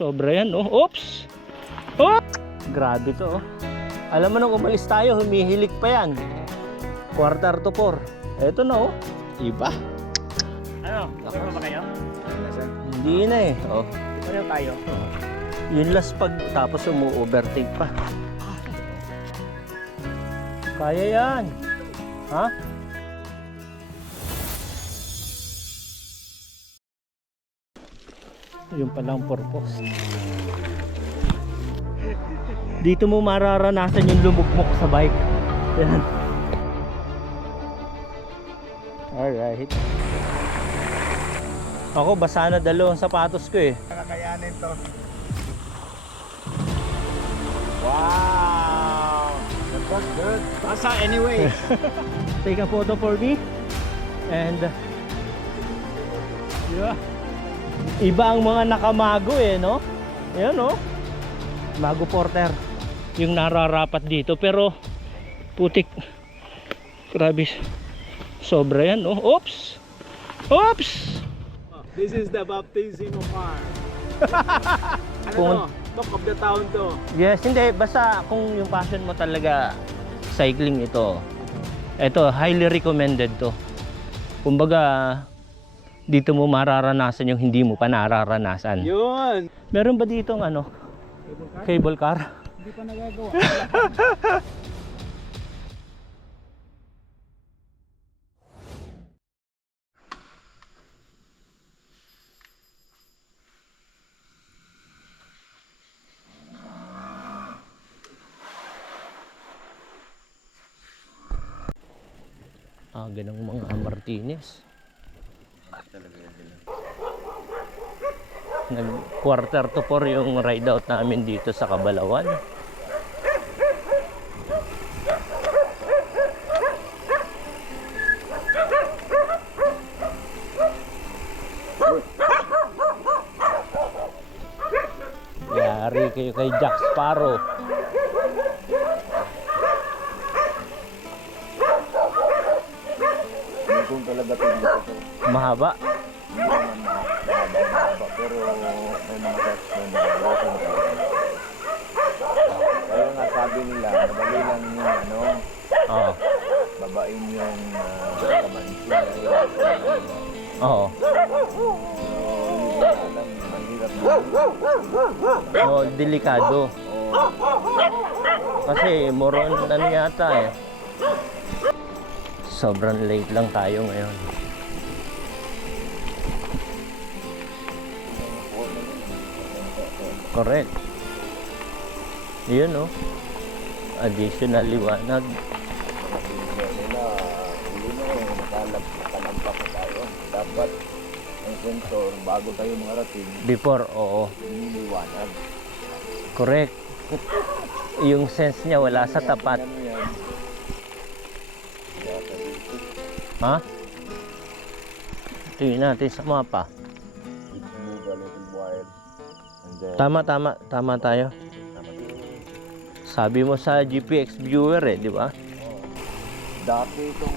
Sobra yan, oh. Oops! Oh! Grabe to, oh. Alam mo nung umalis tayo, humihilik pa yan. 3:45. Eto na, oh. Iba. Ano? Ano ba kayo? Hindi na eh. Oh. Pareho tayo. Yun last pag tapos umu-overtake pa. Kaya yan. Ha? Yung palang purpose. Dito mo mararanasan yung lumugmok sa bike. Yan. Alright. Ako basa na dalawang sapatos ko eh. Kakayanin to. Wow! That was good. Basa anyway. Take a photo for me. And yeah. Iba ang mga nakamago eh, no? Ayan, no? Mago Porter yung nararapat dito, pero putik. Grabe. Sobra yan, no? Oops! Oops! This is the baptism of fire. Ano Kung, to? Talk of the town to. yes, hindi. Basta kung yung passion mo talaga cycling ito. Ito, highly recommended to. Kumbaga, dito mo mararanasan yung hindi mo pa nararanasan. Yun! Meron ba dito ng ano? Cable car? Hindi pa nagagawa. Ganang mga Martinez. Nag 3:45 yung ride out namin dito sa Cabalawan. Yari kayo kay Jack Sparrow. Kung talaga ito. Mahaba. Pero may mga guys na nag-listen talaga. Kaya nga sabi nila, madali lang yung ano, Oo. babain yung kamansin. Oo. Alam, mahirap na. Oh, delikado. Kasi moron ano yata eh. Sobrang late lang tayo ngayon. Correct. Yun, no? Additional liwanag. Nila, hindi na nakalampak na tayo. Dapat ang sensor, bago tayo marating, Before, oo. niliwanag. Correct. Yung sense niya wala sa tapat. Ano yan? Ha? Tingnan natin sa mapa. Move a little wide. And then, Tama tayo. Sabi mo sa GPX viewer eh, di ba? dati itong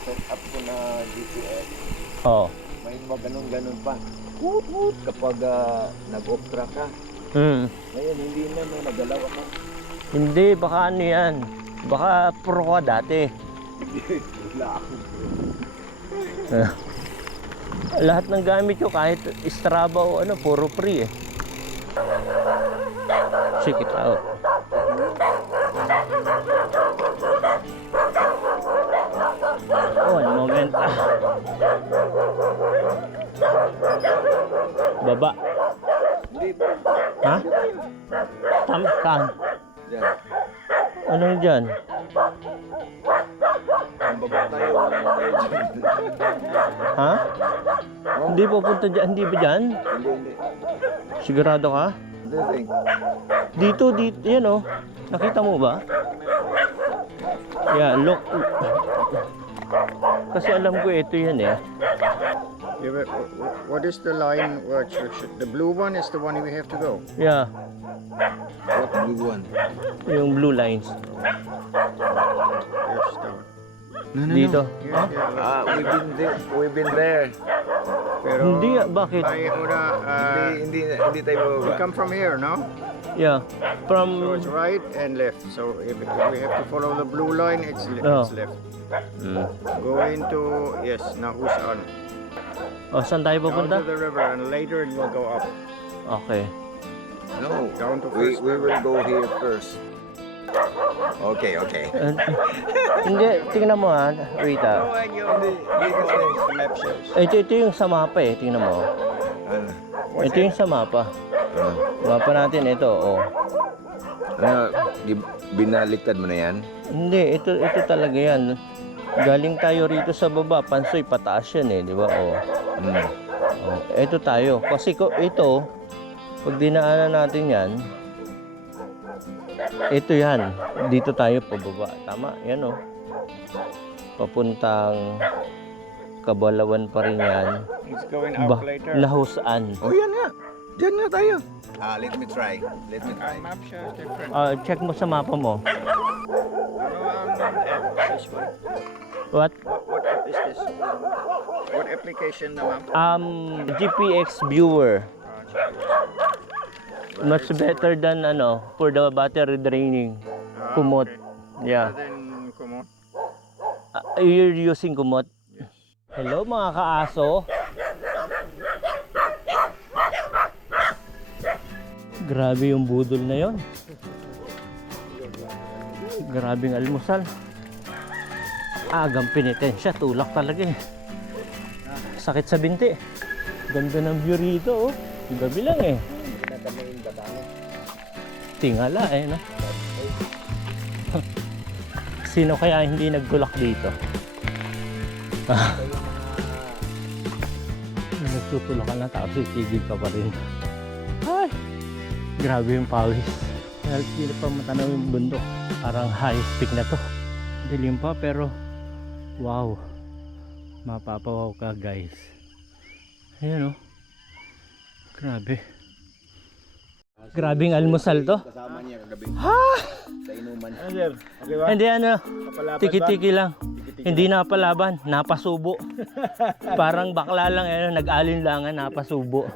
setup ko na GPS, Oo. may mga ganun-ganun pa. Woot! Kapag nag-off track ka. Ngayon, hindi na, may nagalaw ako. Hindi, baka ano yan. Baka pro ka dati. Wala ako. Lahat ng gamit ko, kahit Strava o ano, puro free eh. Check it out. One moment. Baba. Hindi ba? Ha? Tamkan. Diyan. Ano dyan? Ang baba tayo. Ha? Hindi pupunta dyan. Hindi ba dyan? Hindi. Sigurado ka? Hindi. Dito, yan oh. Nakita mo ba? Yeah, look. Kasi alam ko ito yan eh. Yeah, but what is the line? The blue one is the one we have to go. Yeah, What blue one? yung blue lines. Yes, that one. Dito. Here, here. We've been there. Pero, Hindi, bakit? tayo una, Hindi tayo we bababa. come from here, no? Yeah. So From it's right and left. So if we have to follow the blue line, it's, Oh. it's left. Go into, yes, Nahusan. saan tayo Down pupunta? to the river and later it will go up. Okay. No, Down to we first will go here first. Okay. Hindi, tingnan mo Rita. Hindi kasi. Map shows. Ito yung sa mapa tingnan mo. Ano? Ito yung sa mapa. Mapa natin ito, Binaliktad mo na yan? Hindi, ito talaga yan. Galing tayo rito sa baba, Pansoy, pataas yan di ba? Ito tayo. Kasi ito, pag dinaanan natin yan, ito yan. Dito tayo pababa. Tama, yan Papuntang Kabalawan pa rin yan. It's going up later. Lahusaan. Oh, yan nga. Diyan nga tayo. Let me try. Map shows different. Check mo sa mapa mo. Ano ang app this one? What? What app is this? What application na map? GPX viewer. Much better than for the battery draining. Kumot. Okay. Yeah. Better than Kumot. You're using Kumot? Hello mga kaaso. Grabe yung budol na yon. Grabing almusal. Agang penitensya, tulak talaga Sakit sa binti. Ganda ng view rito Gabi lang Tingala no? Sino kaya hindi nagtulak dito? Nagtutulakan na tapos itigil ka pa rin. Ay! Grabe yung pawis. Hindi pa matanaw yung bundok. Parang high peak na to. Dilim pa pero wow. Mapapawaw ka guys. Ayan Grabe. Grabing almusal to. Kasama niya kagabi. Ha? Sa inuman. Okay ba? Hindi tiki-tiki lang. Hindi napalaban, napasubo. Parang bakla lang nag-alinlangan, napasubo.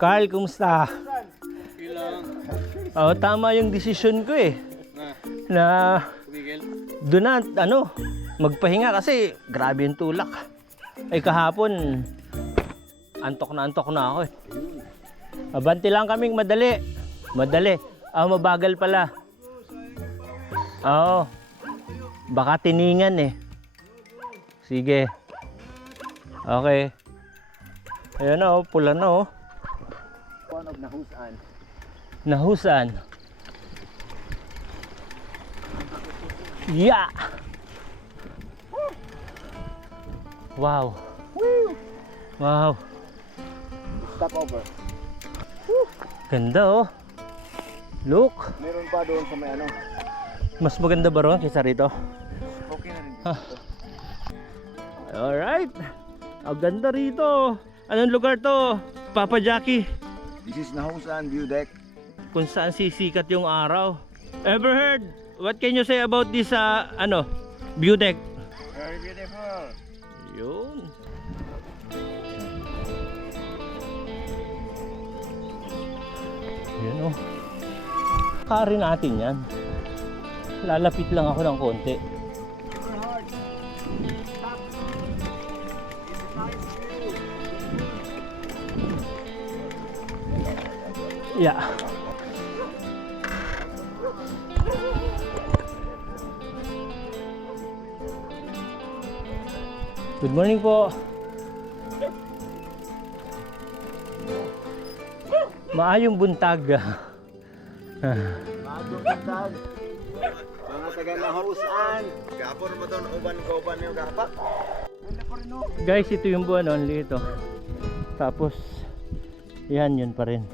Carl, kumusta? Tama yung desisyon ko na doon na magpahinga kasi grabe yung tulak. Kahapon antok na ako Abanti lang kaming madali. Mabagal pala. Baka tiningan Sige. Okay. Ayan pula na One of Nahusan. Nahusan. Yeah. Wow. Wow. Stop over. Ganda Look. Meron pa doon sa may Mas maganda ba ron kaysa rito? Okay na rin dito. Alright. Ang ganda rito. Anong lugar to? Papa Jackie. This is Nahusan View Deck. Kung saan sisikat yung araw. Ever heard? What can you say about this view deck? Very beautiful. Yun. Yun Kari natin yan. Lalapit lang ako ng konti. Yeah. Good morning po. Maayong buntag. Maagong buntag. Mga taga Nahusan. Gapon mo doon uban yung gapak. Guys, ito yung buwan only ito. Tapos yan yun pa rin.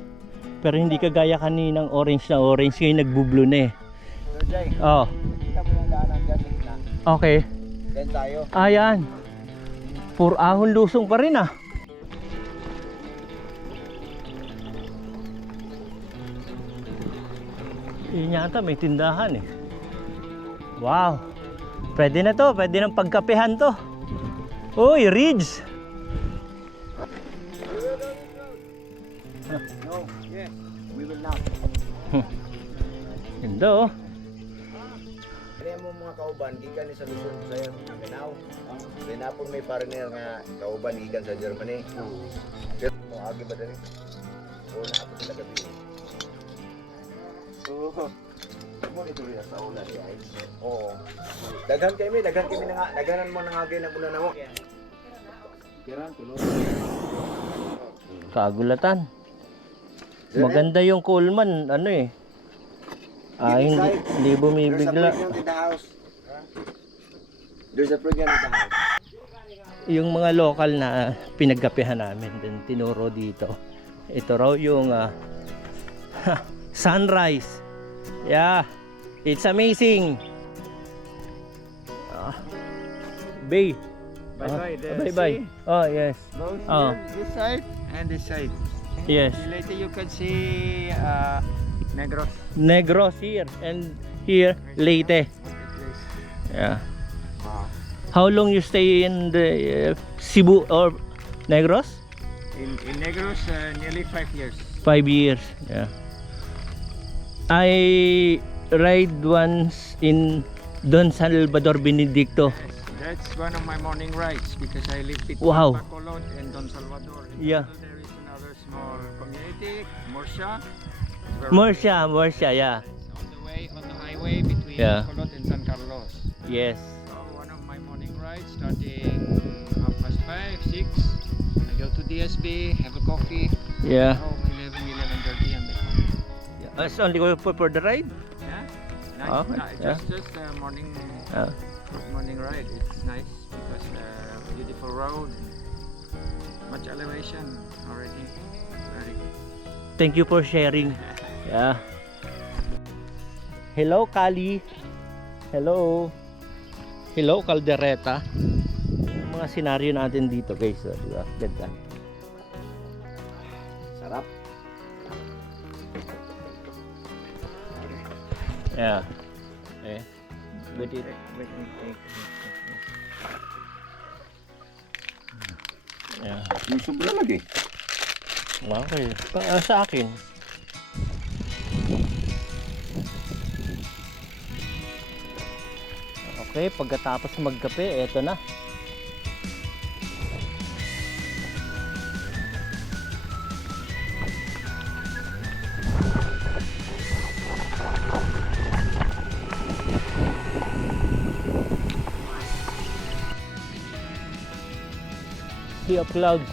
Pero hindi kagaya kaninang orange na orange, ngayon nagbu-blue na Sir Jay, Oh. kita mo yung daanan dyan sa gitna. Okay. Then tayo. Ayan. Puro ahon lusong pa rin Yun yata may tindahan Wow. Pwede na to. Pwede ng pagkapehan to. Uy, Ridge. No, yes, we will not. Ganda oh. Kaya mo mga kauban, gikan ni sa Luzon sa Mindanao. Dinapon may foreigner nga kauban gikan sa Germany. Pero mo agi ba dali? O na ako sila gabi. Oo. Mo dito rin sa ulan di ay. Oo. Daghan kami nga, daghanan mo nang agi na muna namo. Kiran tulo. Kagulatan. Maganda yung Coleman, ano eh. Hindi bumibigla. There's a pregnant in the house. Yung mga local na pinagkapehan namin, then tinuro dito. Ito raw yung sunrise. Yeah, it's amazing. Bay. Bye-bye. Bye-bye. Oh, yes. Both Oh. this side and this side. Yes. Later you can see Negros. Negros here and here Leyte. Yeah. Wow. How long you stay in the Cebu or Negros? In Negros, nearly 5 years. 5 years. Yeah. I ride once in Don Salvador Benedicto. Yes, that's one of my morning rides because I live between Wow. Bacolod and Don Salvador. In Yeah. the middle, there is another small community, Murcia. Murcia, yeah. It's on the highway between Yeah. Bacolod and San Carlos. Yes. So one of my morning rides starting 5:30, 6. I go to DSB, have a coffee. Yeah. Home 11:30 and back home. It's only go for the ride? Yeah. Nice. Okay, yeah. Just morning morning ride. It's nice because beautiful road, much elevation already. Very good. Thank you for sharing. Yeah. Hello, Kali. Hello. Hello, Caldereta. Yung mga senaryo natin dito, guys. Oh, di ba? Ganda. Sarap. Yeah. Eh. But it, yeah. Yung sobra lagi. Okay. Sa akin. Okay, pagkatapos magkape, eto na. Sea of clouds.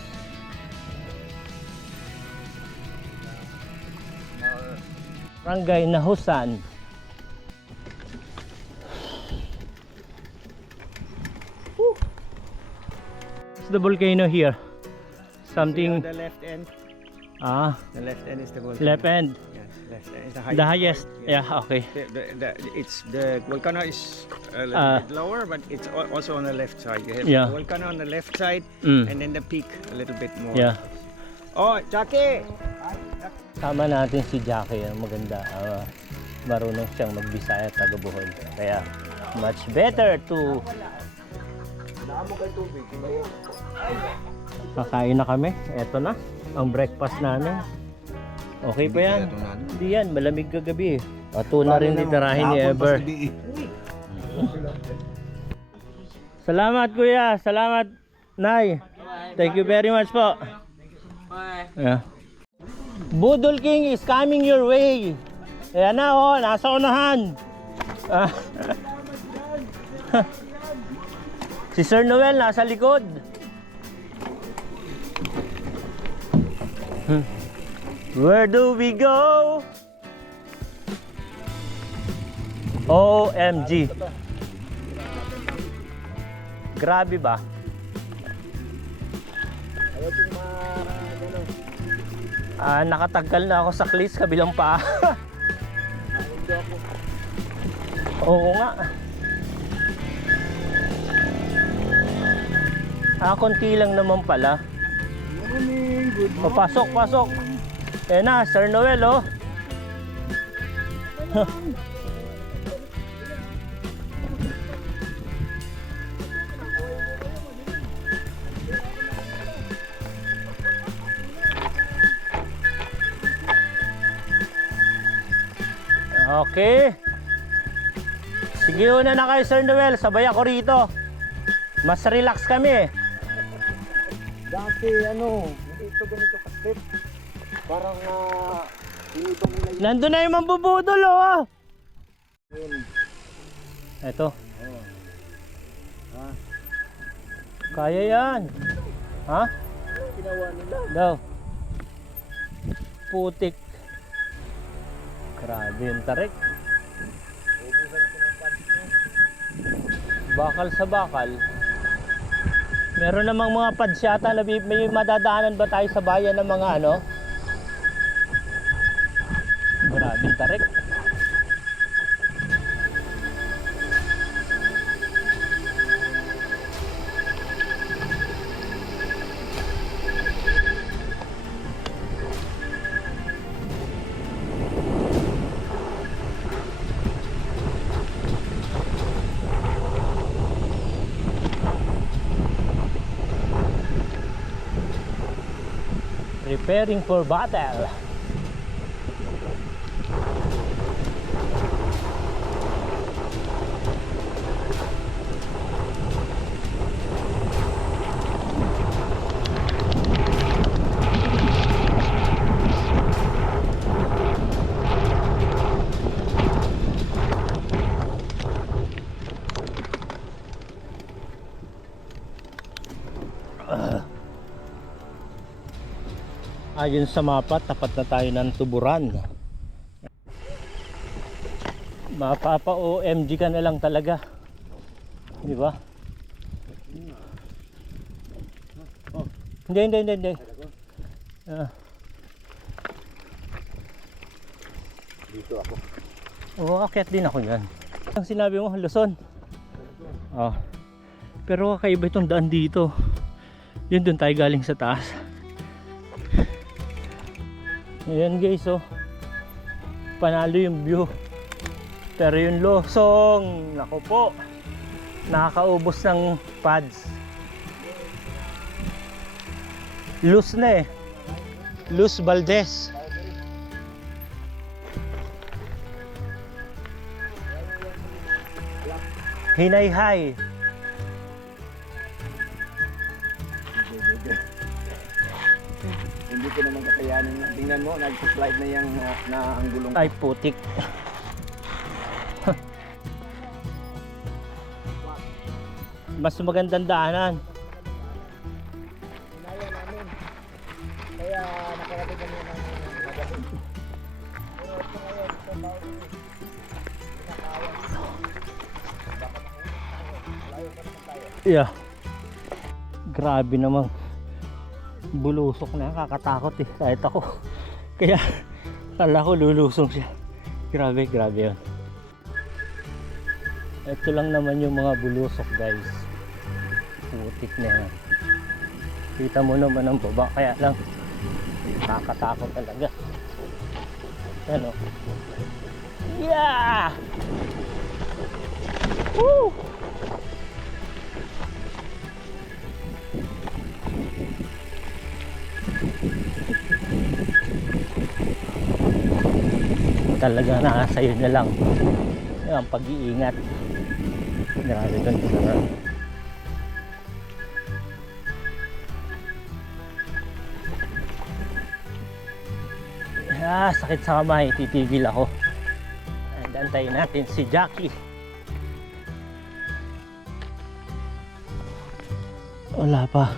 Barangay Nahusan. It's the volcano here. Something. The left end. The left end is the volcano. left end. Yes, left end is The highest. Yeah, okay. The volcano is a little bit lower, but it's also on the left side. You have Yeah. the volcano on the left side, Mm. and then the peak a little bit more. Yeah. Oh, Jackie! Tama natin si Jackie. Maganda. Marunong siyang magbisaya at taga-Bohol. Kaya much better to kakain na kami. Eto na ang breakfast namin. Okay pa yan? Hindi yan, malamig kagabi. Pato na rin titirahin ni Ever. Salamat kuya, salamat Nay. Thank you very much po. Bye. Yeah. Budol King is coming your way. Ayan na oh, nasa unahan. Si Sir Noel nasa likod. Where do we go? OMG. Grabe ba? Nakatanggal na ako sa cleats kabilang paa. Oo nga. Konti lang naman pala. O, pasok, pasok. Ayan na, Sir Noel, oh. Okay. Sige, una na kayo, Sir Noel. Sabay ako rito. Mas relax kami. Dati hindi ito ganito ka-step. Parang inibang nila yun. Nandun na yung mambubudol, oh. Eto. Kaya yan. Ha? Ginawa nila. Daw. Putik. Grabe yung tarik. Ubusan ko ng pads niya. Bakal sa bakal. Meron namang mga pads yata na may madadaanan ba tayo sa bayan ng mga ano? Grabe yung tarik. Preparing for battle. Ayon sa mapa, tapat na tayo ng Tuburan. Mapapa OMG ka na lang talaga. Di ba? Hindi. Dito ako. Oo, akyat din ako yan. Ang sinabi mo, Luzon. Oh. Pero kakaiba itong daan dito. Yun, doon tayo galing sa taas. Ayan guys, oh. Panalo yung view. Pero yung losong, naku po, nakakaubos ng pads. Luz na eh. Luz Valdez. Hinay-hay. Hindi ko naman kakayanin. Tingnan mo, nag-slide na yung na ang gulong. Ay putik. Mas magandang daanan. Kinaya namin. Kaya nakarating kami ng magaling. Pero ito ngayon, ito tao ni kinakaya. Bakit ako? Layo pa naman tayo. Yeah. Grabe namang bulusok na yan, kakatakot eh kahit ako. Kaya kala ko lulusong siya. Grabe yun. Ito lang naman yung mga bulusok guys. Putik na yan. Kita mo naman ang baba, kaya lang nakakatakot talaga. Ano? Yeah! Woo! Talaga nakasayo na lang ang pag-iingat. Grabe doon. Sakit sa kamay, titigil ako. And antayin natin si Jackie. Wala pa.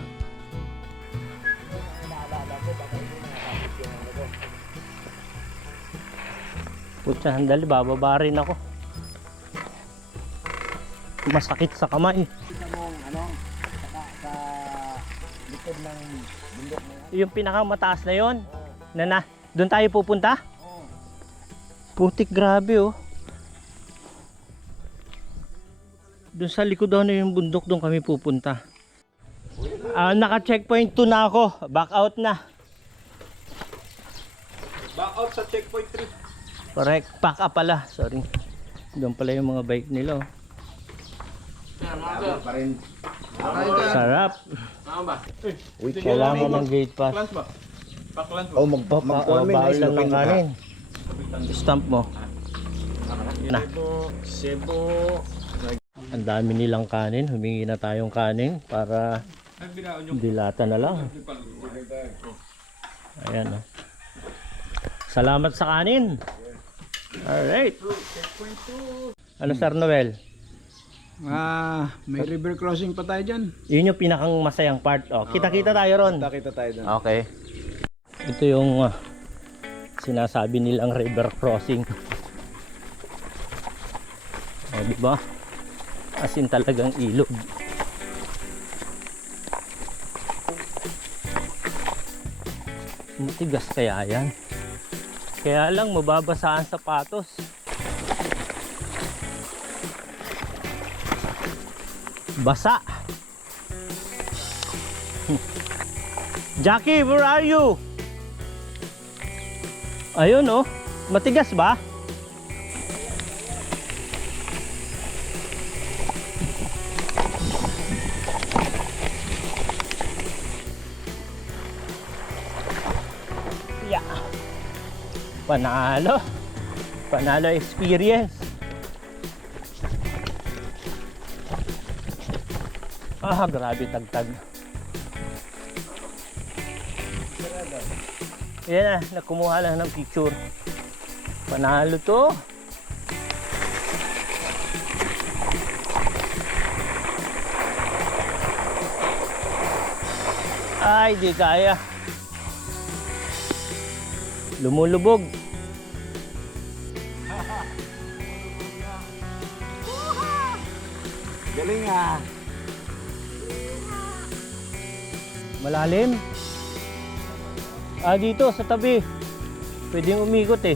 Putya, handali, bababa rin ako. Masakit sa kamay. Kita mo, sa likod ng bundok na yan. Yung pinakamataas na yon, na doon tayo pupunta? Oo. Putik, grabe oh. Doon sa likod daw na yung bundok, doon kami pupunta. Naka-checkpoint 2 na ako. Back out na. Back out sa checkpoint 3. Correct. Pack up pala. Sorry. Doon pala yung mga bike nila oh. Abot pa rin. Sarap. Tama ba? Uy, Kailangan ng gate pass. Lunch ba? Pack lunch ba? oh, magpuan mo. Bawal lang ng kanin. Stamp mo. Na. Sebo. Ang dami nilang kanin. Humingi na tayong kanin para dilata na lang. Ayan, oh. Salamat sa kanin. Alright. Ano, Sir Noel? May river crossing pa tayo dyan. Yun yung pinakang masayang part. Oh, kita-kita tayo ron. Kita tayo dyan. Okay. Ito yung sinasabi nilang river crossing. Oh, di ba? As in talagang ilog. Matigas kaya yan. Kaya lang mababasa ang sapatos. Basa. Jackie, where are you? Ayun, oh. Matigas ba? Yeah. Panalo. Panalo experience. Ah, grabe tagtag. Yan na, nakumuha lang ng picture. Panalo to. Ay, di kaya. Lumulubog. Galing ah. Malalim. Ah, dito sa tabi. Pwedeng umikot eh.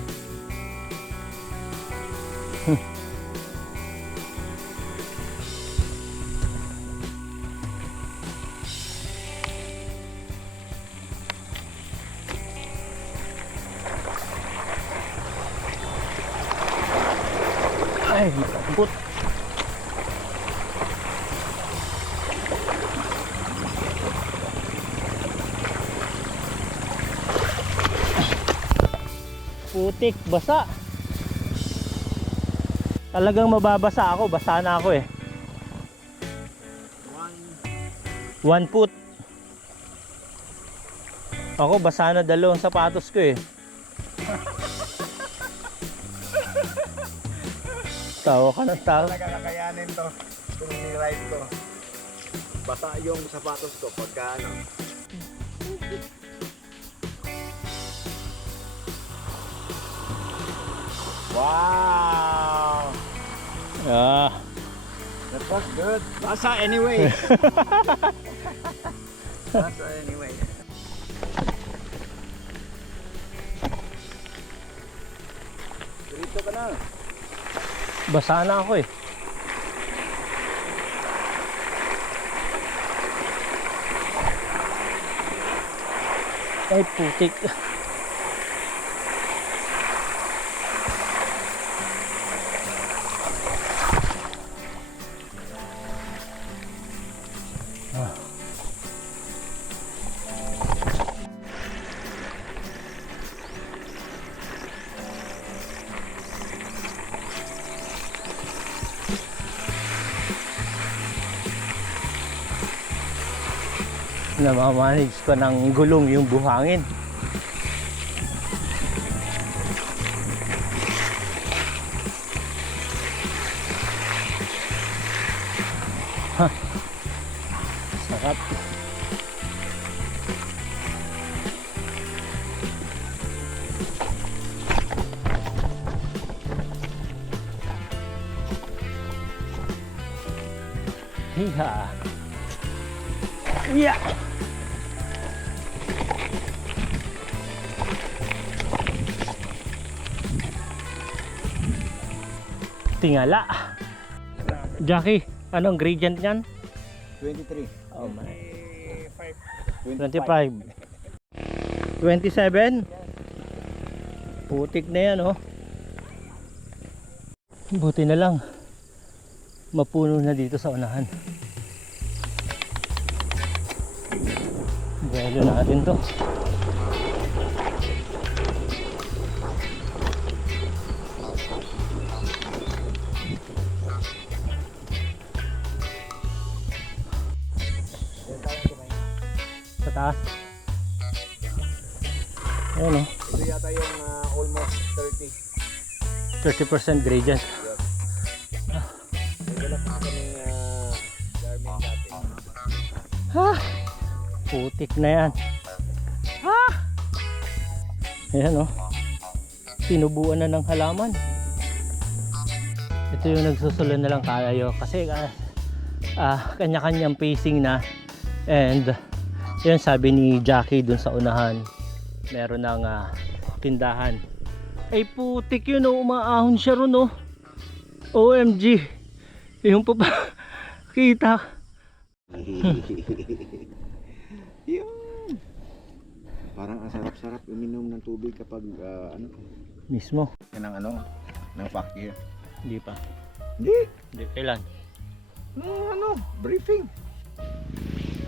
Ay, malambot. Putik, basa. Talagang mababasa ako, basa na ako eh. 1 foot. Ako basa na 2 sapatos ko eh. Tawa ka ng tawa. Kakayanin to. Kung ni-ride ko. Basa yung sapatos ko pagka ano. Wow! Ah. That was good. Basa anyway. Basa anyway. Dito ka na. Basa na ako eh. Ay, putik. Namamanage pa ng gulong yung buhangin. Ha. Sarap. Hiha. Yeah. Tingala. Jackie, anong gradient niyan? 23. Oh my. 25. 27. Putik na yan, oh. Buti na lang mapuno na dito sa unahan. Galo natin to. Ayan oh. Ito yata yung almost 30. 30% gradient. Nagdala pa kaming Garmin dati. Ha? Putik na yan. Ha? Ayan oh. Tinubuan na ng halaman. Ito yung nagsusunod na lang tayo kasi kanya-kanyang pacing na. And yun sabi ni Jackie dun sa unahan, meron ng tindahan. Ay putik yun oh, umaahon siya ron oh. OMG. Yung pa kita. Yun. Parang ang sarap-sarap uminom ng tubig kapag ano. Mismo. Yan ang ano, ng fakir. Hindi pa. Hindi. Hindi. Kailan? Ano, briefing.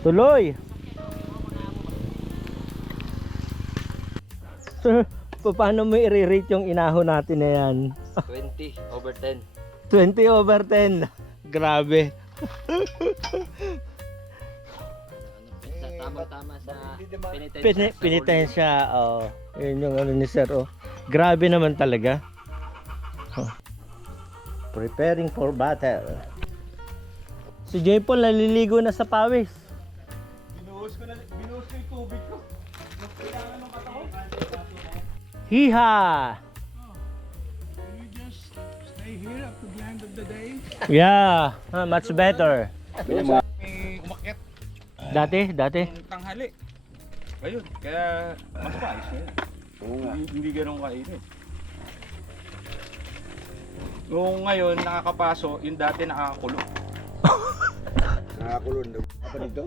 Tuloy! Sir, paano mo i-rate yung inahon natin na yan? 20/10. 20/10. Grabe. Tama-tama sa Penitensya. Oh, yun yung ano ni sir. Oh. Grabe naman talaga. Oh. Preparing for battle. Si J. Paul naliligo na sa pawis. Binuhos ko yung tubig ko. Kailangan ng katawan. Hiha! You just stay here up to the end of the day. Yeah, much better. May umakyat Dati. ng tanghali. Ayun, kaya mas maayos na yun. Oo nga. Hindi ganun kainit. Nung ngayon nakakapaso, yung dati nakakakulong. Nakakulon. Apa dito?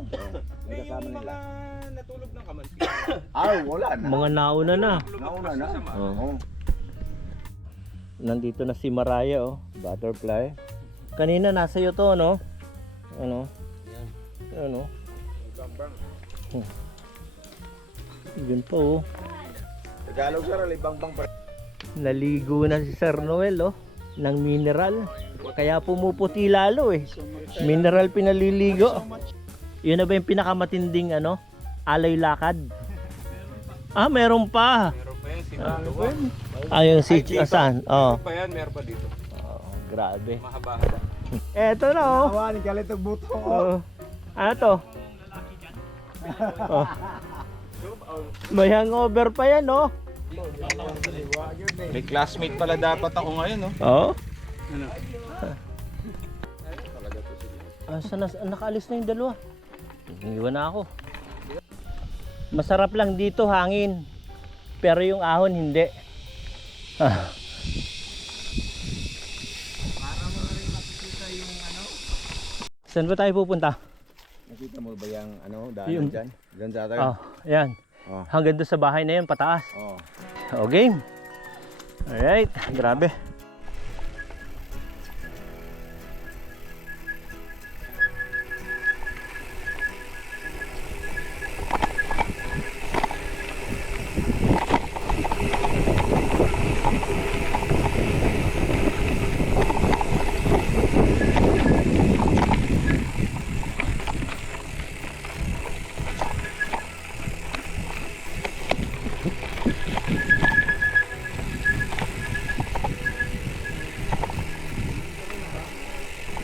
May kasama Yung nila. mga natulog ng kamansi. Wala na. Mga nauna na. Nauna na. Oo. Oo. Nandito na si Maraya oh, butterfly. Kanina nasa iyo to no? Ano? Ano? Yun po oh. Tagalog sir, libang-bang pa. Naligo na si Sir Noel oh, ng mineral. Kaya pumuputi lalo eh. Mineral pinaliligo. Yun na ba yung pinakamatinding ano? Alay lakad? Meron pa. Meron pa yan, si Maluwan. Yung si asan? Oh. Meron pa yan, meron pa dito. Grabe. Mahaba-haba. Eto na oh. Awa ni Kalitog buto. Ano to? Oh. May hangover pa yan oh. May classmate pala dapat ako ngayon, no? Oo. Ano? Nakaalis na yung dalawa. Iniwan na ako. Masarap lang dito hangin. Pero yung ahon hindi. Saan ba tayo pupunta? Nakita mo ba yung ano, Yung- daanan dyan? Dyan sa atin? Oh, ayan. Oh. Hanggang doon sa bahay na yan, pataas. Oh. O game. Alright, grabe.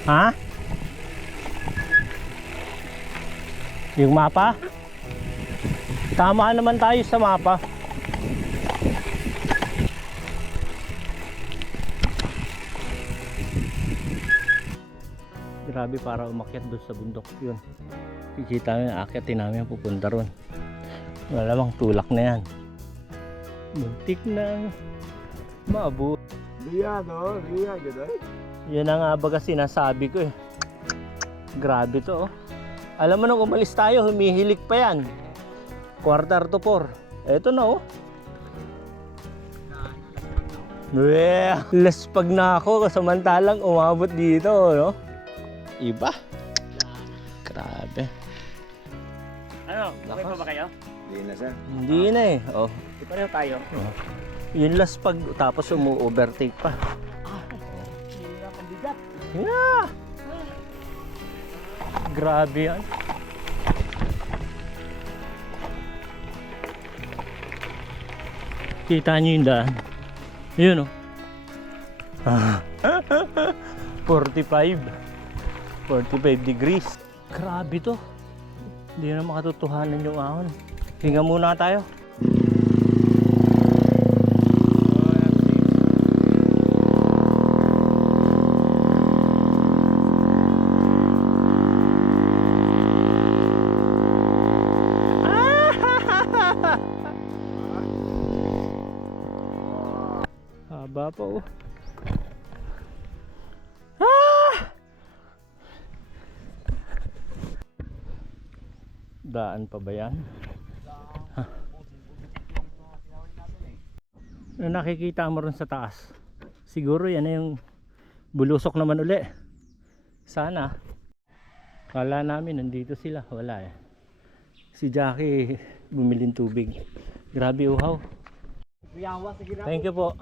Ha? Yung mapa? Tama naman tayo sa mapa. Grabe, para umakyat doon sa bundok yun. Kikita namin, akyatin namin pupunta ron. Malamang tulak na yan. Muntik na maabot. Liya, no? Liya, gano'n. Yan ang nga baga sinasabi ko eh. Grabe to oh. Alam mo nung umalis tayo, humihilik pa yan. 3:45. Eto na oh. Laspag na ako samantalang umabot dito no. Iba. Grabe. Ano? Okay pa ba kayo? Hindi na siya. Hindi na eh. Oh. Pareho tayo. Yung laspag tapos umu-overtake pa. Yeah. Grabe yan. Kita nyo yung daan. Yun oh. 45 degrees. Grabe to. Hindi na makatotohanan yung ahon. Hinga muna tayo. Haba pa oh. Daan pa ba yan? Ano nakikita mo ron sa taas? Siguro yan na yung bulusok naman uli. Sana. Kala namin nandito sila. Wala eh. Si Jackie bumilin tubig. Grabe uhaw. Thank you po.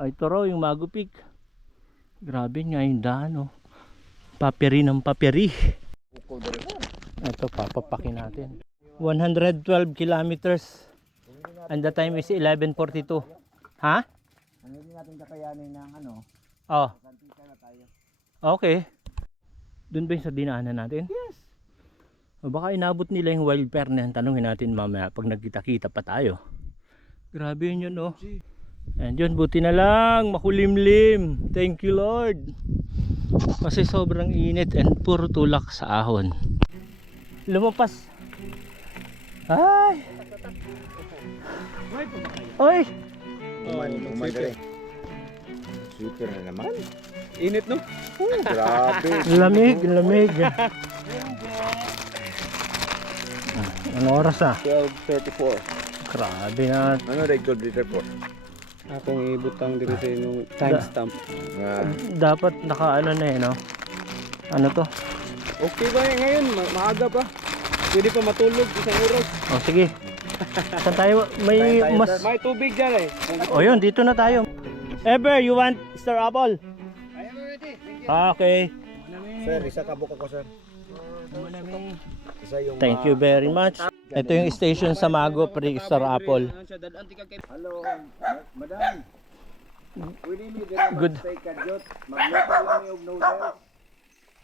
Ay, ito raw yung Magu Peak. Grabe nga yung daan oh. Paperi ng paperi. Ito papapakin natin. 112 kilometers. And the time is 11:42. Ha? Ano din natin kakayanin ng ano? Oh. Kantika na tayo. Okay. Doon ba yung sa dinaanan natin? Yes. O baka inabot nila yung wild pear na yan. Tanungin natin mamaya pag nagkita-kita pa tayo. Grabe yun oh. And yun, buti na lang, makulimlim. Thank you Lord. Kasi sobrang init and puro tulak sa ahon. Lumapas. Ay! Oy! Umay dali. Sweeter na naman. Init no? Grabe. Lamig, lamig. Ano oras 12:34. Grabe na. Ano record dito po? Akong ibutang dito sa yung timestamp. Dapat nakaano na no? Ano to? Okay ba ngayon? Maaga pa. Pwede pa matulog isang oras. O sige. Saan tayo? May Tayo, mas... May tubig dyan eh. O yun, dito na tayo. Ever, you want Star Apple? I am ready. Thank you. Okay. Sir, isa kabuk ako sir. Isa yung Thank you very much. Ito yung station sa Magu Star Apple. Hello, madam. Pwede mi dira Good. mag-stay kadyot. Magluto lang yung noodles.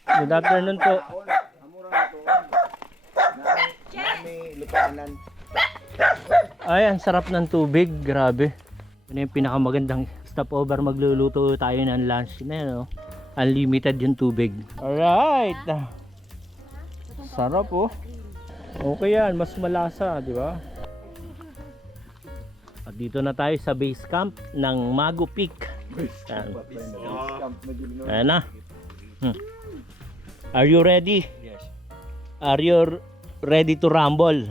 Good afternoon po. Amura na to. Nami lupaanan. Ay, ang sarap ng tubig. Grabe. Ano yung pinakamagandang stopover. Magluluto tayo ng lunch na yun, no? Unlimited yung tubig. Alright. Sarap oh. Okay yan. Mas malasa, di ba? At dito na tayo sa base camp ng Magu Peak. Ayan. Ayan na. Are you ready? Yes. Are you ready to rumble?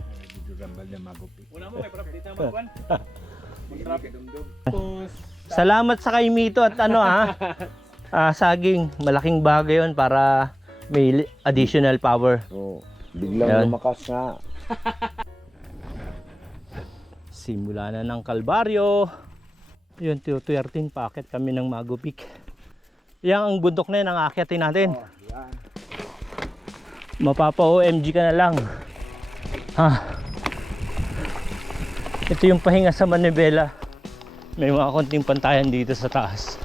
Una mo kay Prof. Dito magwan. Salamat sa kay Mito at ano saging. Malaking bagay yun para may additional power. Oh, biglang Ayan. lumakas nga. Simula na ng Kalbaryo. Yun, 13 packet kami ng Magu Peak. Yan ang bundok na yun ang aakyatin natin. Oh, yan. Mapapa OMG ka na lang. Ito yung pahinga sa Manibela. May mga konting pantayan dito sa taas.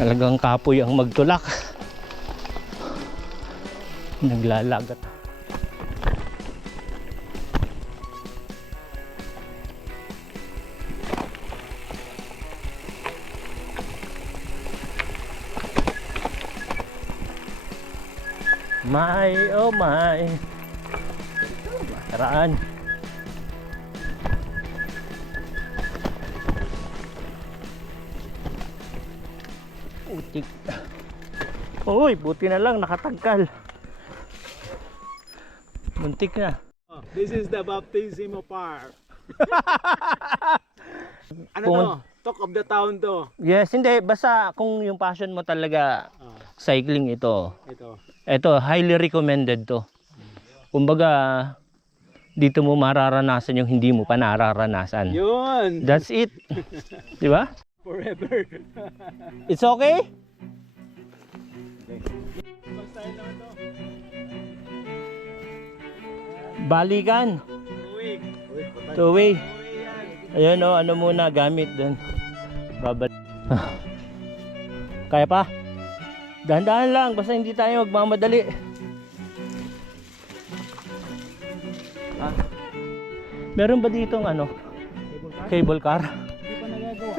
Talagang kapoy ang magtulak. Naglalagat. My oh my. Karaan. Utik. Uy, buti na lang nakatagkal. Muntik na. This is the baptism of fire. Ano Kung- to? Talk of the town to. Yes, hindi. Basta kung yung passion mo talaga cycling ito. Ito. Ito, highly recommended to. Kumbaga, dito mo mararanasan yung hindi mo pa nararanasan. Yun. That's it. Di ba? Forever. It's okay? Balikan. Two-way. Ayun o, ano muna gamit dun. Babalik. Kaya pa? Dahan-dahan lang, basta hindi tayo magmamadali. Meron ba ditong ano? Cable car? Hindi pa nagagawa.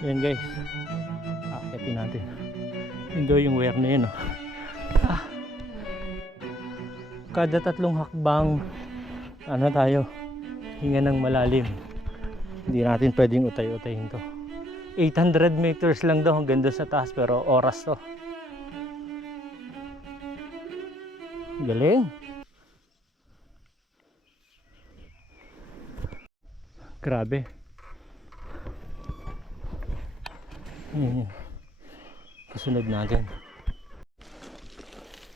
Yan guys. Akitin natin. Hindi yung wire na yun. Kada 3 hakbang ano tayo, hinga ng malalim. Hindi natin pwedeng utay-utayin to. 800 meters lang daw hanggang doon sa taas, pero oras to. Galing. Grabe. Ayan yun. Kasunod natin.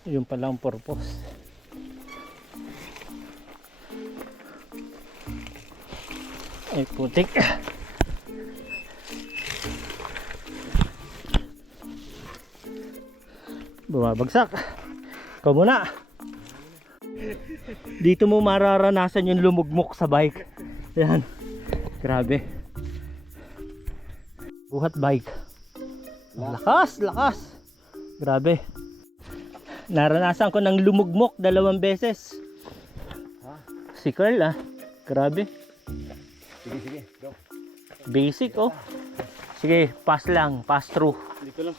Yun pala ang purpose. Ay putik. Bumabagsak. Ikaw muna. Dito mo mararanasan yung lumugmok sa bike. Ayan. Grabe. Buhat bike. Lakas, lakas. Grabe. Naranasan ko ng lumugmok 2 beses. Si Carl grabe. Sige, sige. Go. Basic oh. Sige, pass lang, pass through. Dito lang.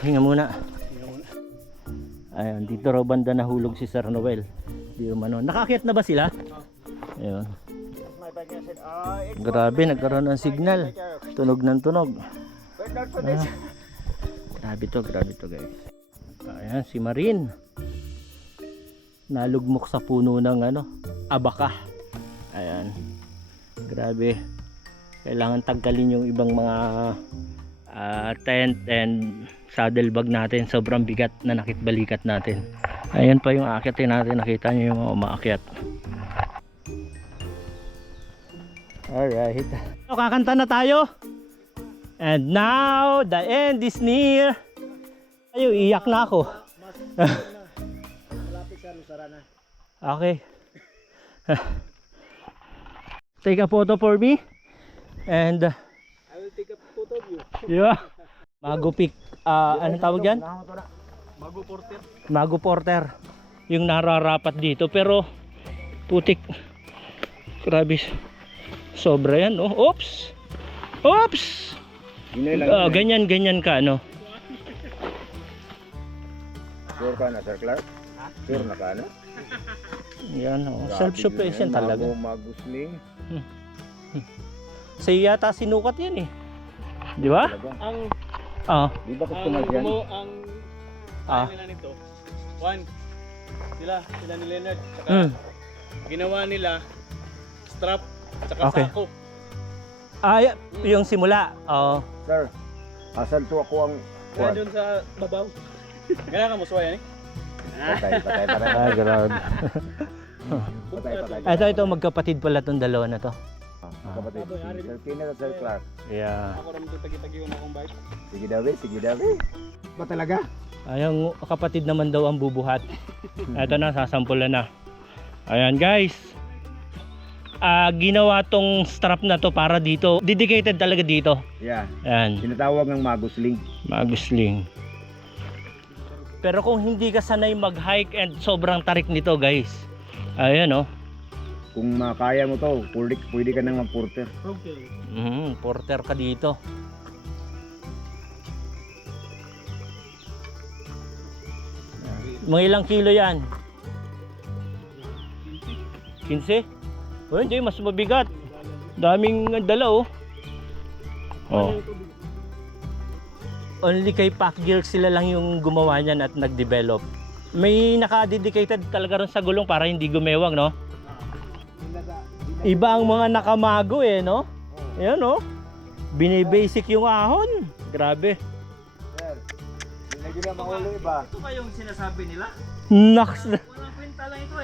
Hinga muna. Ayun, dito raw banda nahulog si Sir Noel. Di umano. Nakaakyat na ba sila? Ayun. Grabe, nagkaroon ng signal. Tunog ng tunog. Grabe to guys. Ayan, si Marin. Nalugmok sa puno ng abaka. Ayan. Grabe. Kailangan tanggalin yung ibang mga tent and saddlebag natin. Sobrang bigat na nakitbalikat natin. Ayan pa yung aakitin natin. Nakita nyo yung mga umaakyat. Alright. So, kakanta na tayo. And now, the end is near. Ayo, iyak na ako. Malapit sa Lusarana. Okay. Take a photo for me. And I will take a photo of you. yeah. Magupik. Ano tawag yan? Mago porter. Mago porter. Yung nararapat dito. Pero putik. Grabe. Sobra yan. Oh. Oops. Oops. Ganyan ka Sure ka na, Sir Clark? Sure na ka na? Yan self-sufficient talaga. Magusling. Sa'yo yata sinukat yan di ba? Ang Di ba customer yan? ang nila nito. Sila ni Leonard. Saka ginawa nila strap saka Okay. sako. Yung simula. Sir, asan to ako ang Kaya doon sa babaw. Ganyan ka mo suwayan patay. Grabe. Ito magkapatid pala tong dalawa na to. Kapatid, Sir Kenneth at Sir Clark. Yeah. Ako rin tagi-tagiwan akong bike. Sige daw. Ba talaga? Ayang kapatid naman daw ang bubuhat. Ito na, sasampulan na. Ayan guys. Ginawa tong strap na to para dito. Dedicated talaga dito. Yeah. Ayan. Tinatawag ng magusling. Magusling. Pero kung hindi ka sanay mag-hike and sobrang tarik nito guys. Ayan Kung makaya mo to, pwede ka nang mag-porter. Okay. Porter ka dito. Mga ilang kilo yan? 15? Oh, hindi, mas mabigat. Daming dala Only kay Packgear sila lang yung gumawa niyan at nag-develop. May naka-dedicated talaga ron sa gulong para hindi gumewang, no? Iba ang mga nakamago no? Ayan Binibasic yung ahon. Grabe. Sir, hindi na makulo iba. Ito ba yung sinasabi nila? Naks. Walang kwenta lang ito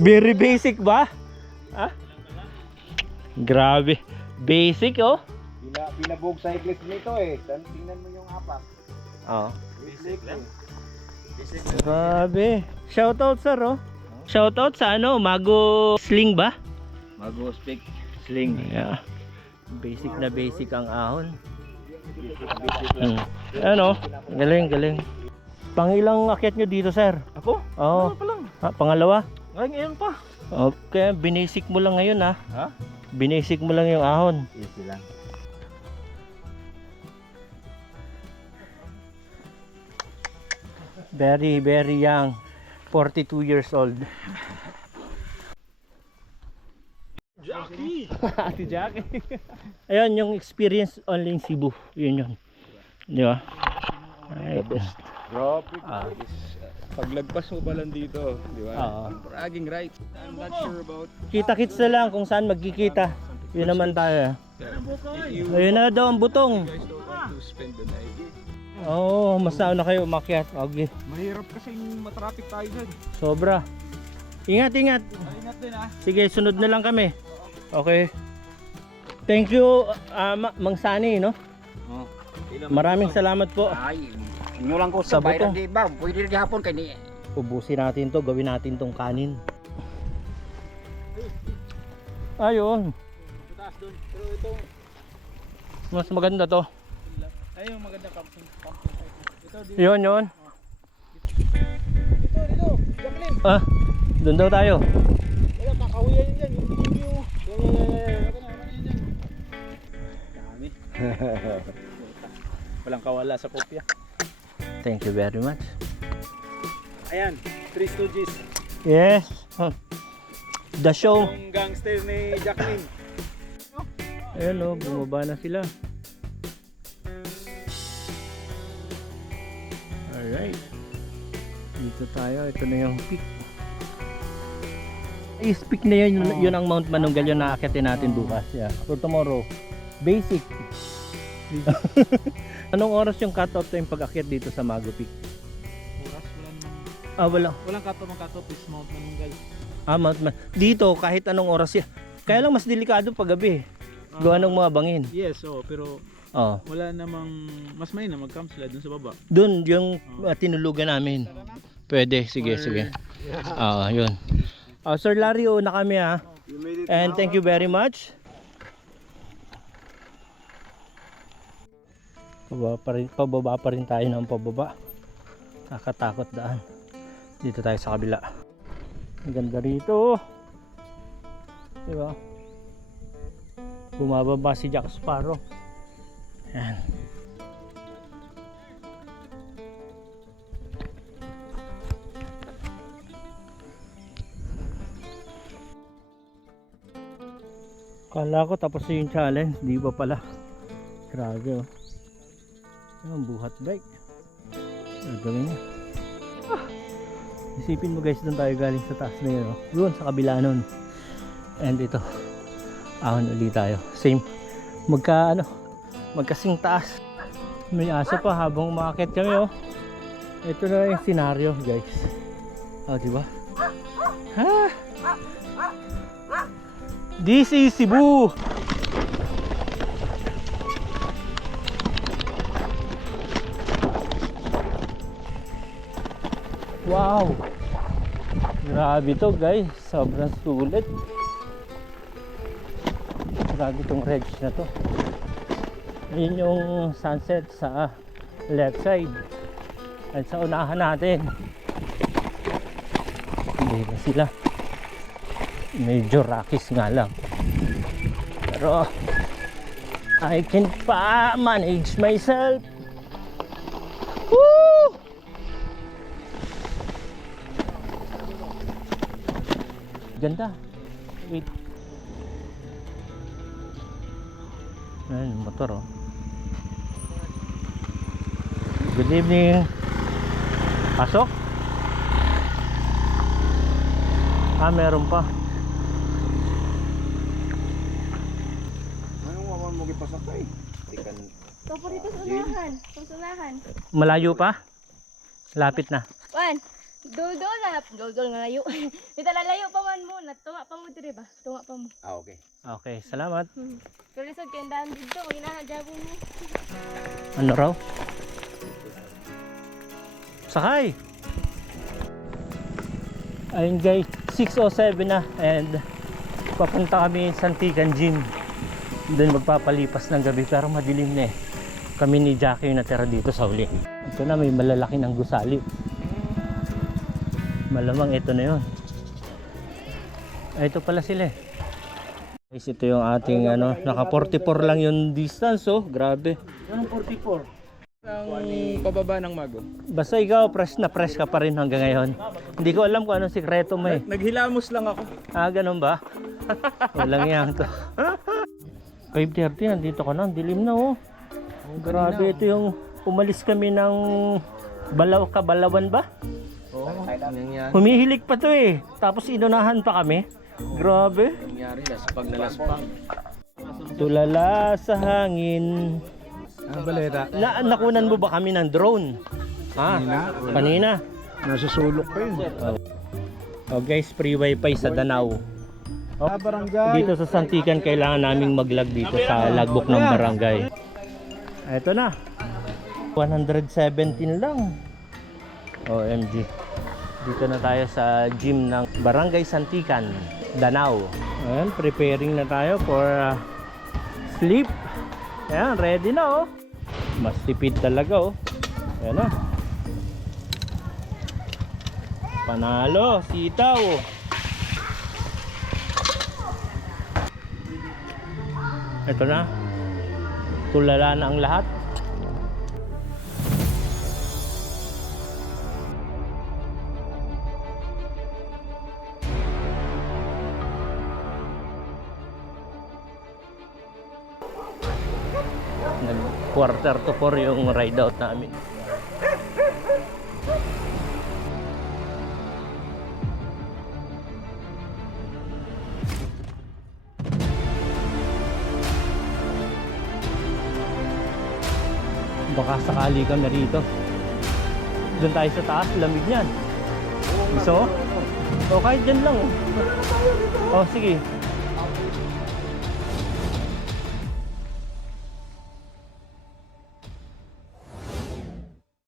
Very basic ba? Grabe. Basic Binabog cyclist nito Tingnan mo yung apak. Oo. Basic lang. Grabe. Shoutout sir oh. Shoutout sa ano, Mago Sling ba? Mago speak. Sling. Yeah. Basic na basic ang ahon. Ano? Galing, galing. Pangilang akyat nyo dito sir? Ako? Oo. Ano pa lang? Pangalawa? Ngayon pa. Okay, binasic mo lang ngayon ha. Ha? Binasic mo lang yung ahon. Easy lang. Very, very young. 42 years old. Ate Jackie. Ayun, yung experience only in Cebu. Yun yun. Di ba? Right. Grabe. Ah. Paglagpas mo pa lang dito, di ba? Oo. Bragging rights. I'm not sure about Kita-kits na lang kung saan magkikita. Yun naman tayo. if you Ayun na daw ang butong. guys don't want to spend the night. Oo, mas nauna kayo umakyat. Okay. Mahirap kasi matraffic tayo dyan. Sobra. Ingat, ingat. Ingat din ah. Sige, sunod na lang kami. Okay. Thank you, Mang Sani, no? Maraming salamat po. Ay, inyo lang ko Sa sa bayran buto. di ba? Pwede rin hapon kay ni. Ubusin natin to, gawin natin tong kanin. Ayun. Taas doon. Pero itong, Mas maganda to. ay yung maganda camping site. Ito dito. Yun, yun. Dito. Jacqueline. Ah, doon daw tayo. Wala, kakahuyan yun dyan. Yung video. Yan. Dami. Walang kawala sa kopya. Thank you very much. Ayan, 3 Stooges. Yes. Huh. The show. Yung gangster ni Jacqueline. Ayun oh, bumaba na sila. Alright. Dito tayo. Ito na yung peak. Is peak na yun, yun ang Mount Manunggal yun na aakitin natin bukas. Yeah. For tomorrow. Basic. Anong oras yung cut-off time pag-akyat dito sa Mago Peak? Oras, wala namang... Ah, wala. Walang cut-off is Mount Manunggal. Ah, Mount Man. Dito, kahit anong oras yan. Kaya lang mas delikado pag gabi. Gawa ng mga bangin. Yes, pero Oh. wala namang... Mas may na mag-camp sila dun sa baba. Doon yung tinulugan namin. Pwede, sige, sige. Yun. Sir Larry, na kami ha. And thank you very much. Pababa pa rin tayo ng pababa. Kakatakot daan. Dito tayo sa kabila. Ang ganda rito. Diba? Bumababa si Jack Sparrow. Yan. Kala ko tapos na yung challenge, di ba pala? Grabe oh. Yung buhat bike. Gagawin niya. Isipin mo guys, doon tayo galing sa taas na yun oh. Doon sa kabila nun. And ito, ahon ulit tayo. Same. Magkasing taas. May aso pa habang umaakit kami oh. Ito na yung senaryo guys. Diba? Ha? This is Cebu. Wow. Grabe to guys. Sobrang sulit. Grabe tong ledge na to. Ayun yung sunset sa left side. At sa unahan natin. Hindi na sila. Medyo rockies nga lang. Pero I can pa manage myself. Woo! Ganda. Wait. Ayun yung motor oh. Good evening. Pasok? Meron pa. Anong wawan mo gipasakay? Tikan. Paborito sa unahan. Sa unahan. Malayo pa? Lapit na. Wan. Dol-dol na. Dol-dol nga layo. Dito lalayo pa man mo. Tunga pa mo dire ba? Tunga pa mo. Okay. Okay, salamat. Pero sa kendahan dito. Inahan jabo mo. Ano raw? Sakay! Ayun guys, 6:07 na and papunta kami sa Santikan Gym. Doon magpapalipas ng gabi pero madilim na eh. Kami ni Jackie yung natira dito sa huli. Ito na, may malalaki ng gusali. Malamang ito na yun. Ay, ito pala sila eh. Guys, ito yung ating naka 44 lang yung distance oh. Grabe. Anong 44? Ang pababa ng Mago. Basta ikaw, fresh na fresh ka pa rin hanggang ngayon. Hindi ko alam kung anong sikreto mo eh. Naghilamos lang ako. Ah, ganun ba? Walang yan to. 5:30, nandito ka na. Dilim na oh. Grabe, ito yung umalis kami ng Balawan ba? Oo, nangyari. Humihilig pa to eh. Tapos inunahan pa kami. Grabe. Nangyari, laspag na laspag. Tulala sa hangin. Ang balera. Nakunan mo ba kami ng drone? Ha? Kanina. Nasa sulok pa yun. Oh guys, free wifi sa Danau. Oh, Barangay. dito sa Santikan kailangan naming mag-log dito sa logbook ng barangay. Ito na. 117 lang. OMG. Dito na tayo sa gym ng Barangay Santikan, Danau. Ayan, preparing na tayo for sleep. Ayan, ready na oh. Mas tipid talaga oh. Ayan na. Panalo, sitaw. Ito na. Tulala na ang lahat. Quarter to 4 yung ride out namin. Baka sakali kami na rito. Doon tayo sa taas, lamig niyan. Gusto mo? O kahit dyan lang oh. Oh sige.